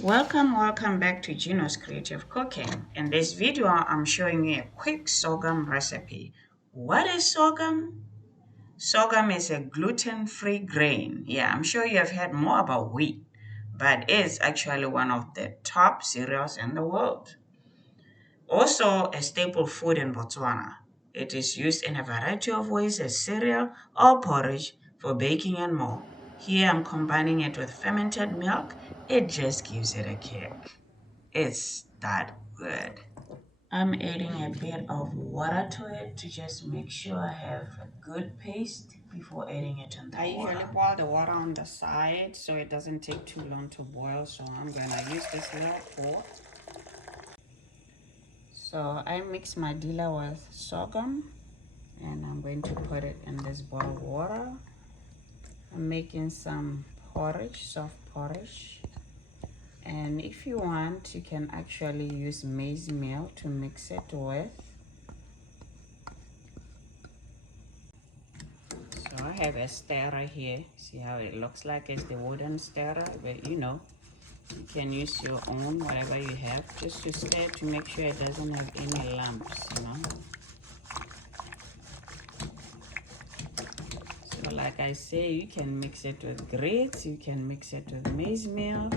Welcome back to Gino's Creative Cooking. In this video, I'm showing you a quick sorghum recipe. What is sorghum? Sorghum is a gluten-free grain. Yeah, I'm sure you have heard more about wheat, but it's actually one of the top cereals in the world. Also a staple food in Botswana. It is used in a variety of ways as cereal or porridge for baking and more. Here I'm combining it with fermented milk. It just gives it a kick. It's that good. I'm adding a bit of water to it to just make sure I have a good paste before adding it in the water. I usually boil the water on the side so it doesn't take too long to boil, so I'm going to use this little pot. So I mix my dilla with sorghum and I'm going to put it in this boiled water. I'm making some porridge, soft porridge. And if you want, you can actually use maize meal to mix it with. So I have a stirrer here. See how it looks like it's the wooden stirrer, but you can use your own, whatever you have, just to stir to make sure it doesn't have any lumps. So like I say, you can mix it with grits, you can mix it with maize meal.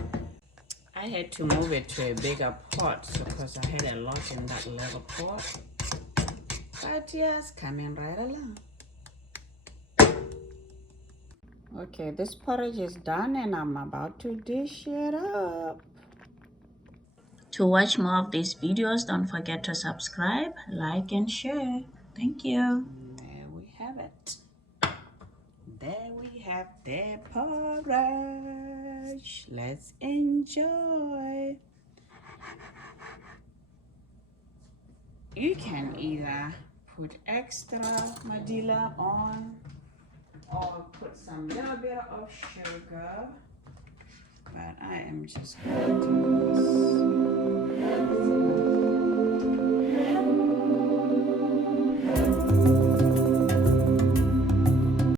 I had to move it to a bigger pot because I had a lot in that little pot. But yes, coming right along. Okay, this porridge is done and I'm about to dish it up. To watch more of these videos, don't forget to subscribe, like, and share. Thank you. There we have it. There we have the porridge. Let's enjoy. You can either put extra madilla on or put some little bit of sugar, but I am just going to use